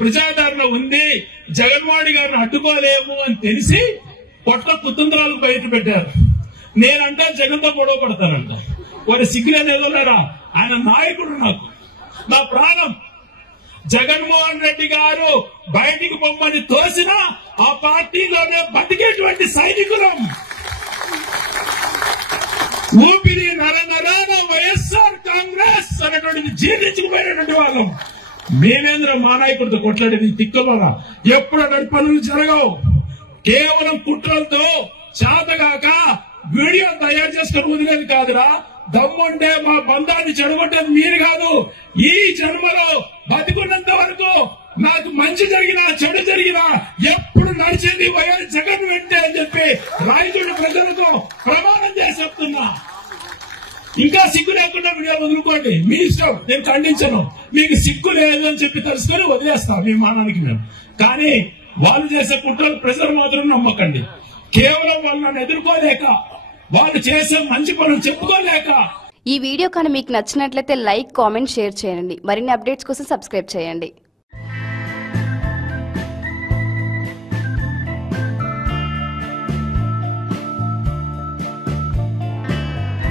ప్రజాదరణ ఉంది, జగన్మోహన్ గారిని అడ్డుకోలేము అని తెలిసి కొత్త కుతంత్రాలకు బయట పెట్టారు. నేనంటే జగన్తో గొడవ పడతానంట. వారి సిగ్గులేదో లేరా? ఆయన నాయకుడు, నాకు నా ప్రాణం. జగన్మోహన్ రెడ్డి గారు బయటికి పొమ్మని తోసినా ఆ పార్టీలోనే బతికేటువంటి సైనికులం. ఊపిరి నరనరాన వైఎస్ఆర్ కాంగ్రెస్ అనేటువంటిది జీర్ణించుకుపోయినటువంటి వాళ్ళం. మేమేంద్ర మా నాయకుడితో కొట్లాడేది తిక్కలోనా? ఎప్పుడు అటువంటి పనులు జరగవు. కేవలం కుట్రలతో చేతగాక వీడియో తయారు చేసుకుని వదిలేది కాదురా. దమ్ముంటే మా బంధాన్ని చెడగొట్టేది మీరు కాదు. ఈ జన్మలో బతికున్నంత వరకు నాకు మంచి జరిగినా చెడు జరిగినా ఎప్పుడు నడిచేది వైఎస్ జగన్ వెంటే అని చెప్పి రాయచోటి ప్రజలతో ప్రమాణం చేసి చెప్తున్నా. ఇంకా సిగ్గు లేకుండా వీడియో వదులుకోండి, మీ ఇష్టం, నేను ఖండించను. మీకు సిగ్గు లేదు అని చెప్పి తెలుసుకొని వదిలేస్తాం మీ మానానికి మేము. కానీ వాళ్ళు చేసే కుట్రలు ప్రజలు మాత్రం నమ్మకండి. కేవలం వాళ్ళని ఎదుర్కోలేక, వాళ్ళు చేసే మంచి పనులు చెప్పుకోలేక. ఈ వీడియో కానీ మీకు నచ్చినట్లయితే లైక్, కామెంట్, షేర్ చేయండి. మరిన్ని అప్డేట్స్ కోసం సబ్స్క్రైబ్ చేయండి.